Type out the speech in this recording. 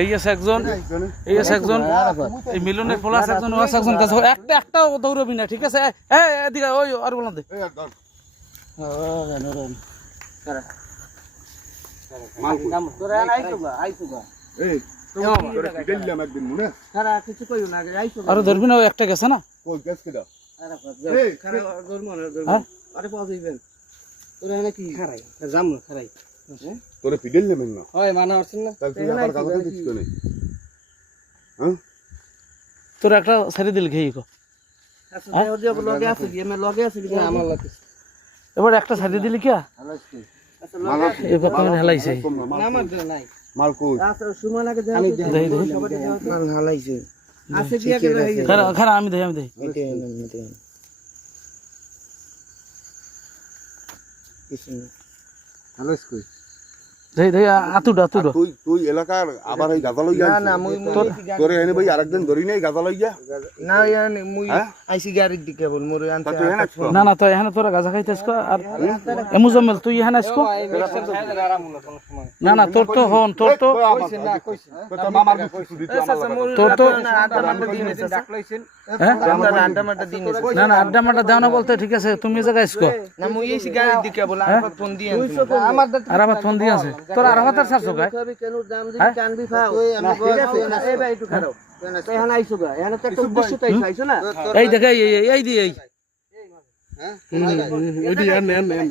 এই আছে একজন, এই আছে একজন, এই মিলনের পোলা আছে একজন, ও আছে একজন, একটাও দৌড়বি না, ঠিক আছে? এদিকে ওই আর বললাম দে আর ধরবি না, একটা গেছে না তোরে পিডেল নেবেন না হয় মানা হচ্ছেন না তোর একটা ছেড়ে দিল ঘেয়ে এবার একটা ছেড়ে দিলি কে এবার তুমি হেলাইছে আমি দেই আতুডা তুই এলাকার আবার এই গাদা লইয়া তোরে এনে ভাই আরেকদিন ধরি নাই গাদা লইয়া না মুই আইসি গাড়ির দিকে বল মোরে আনতে না না তো এখানে তোরা গাজা খাইতেছ আর এমুজাম্মেল তুই এখানে আসকো না না তোর তো হন তোর তো না না আড্ডা মাড্ডা দাও না বলতে ঠিক আছে তুমি জায়গায় আসকো না মুই আইসি গাড়ির দিকে বল আমার ফোন দিয়ে আর আমার ফোন দিয়ে আছে তোর আর আমার ছাড়ছো গায় কেন দাম দিবি কানবি ফাও ঠিক আছে এই ভাই একটু খারাপ এখানে আইছো গা এখানে তো একটা উদ্দেশ্য তাই আইছো না এই দেখে এই দি এই হ্যাঁ এই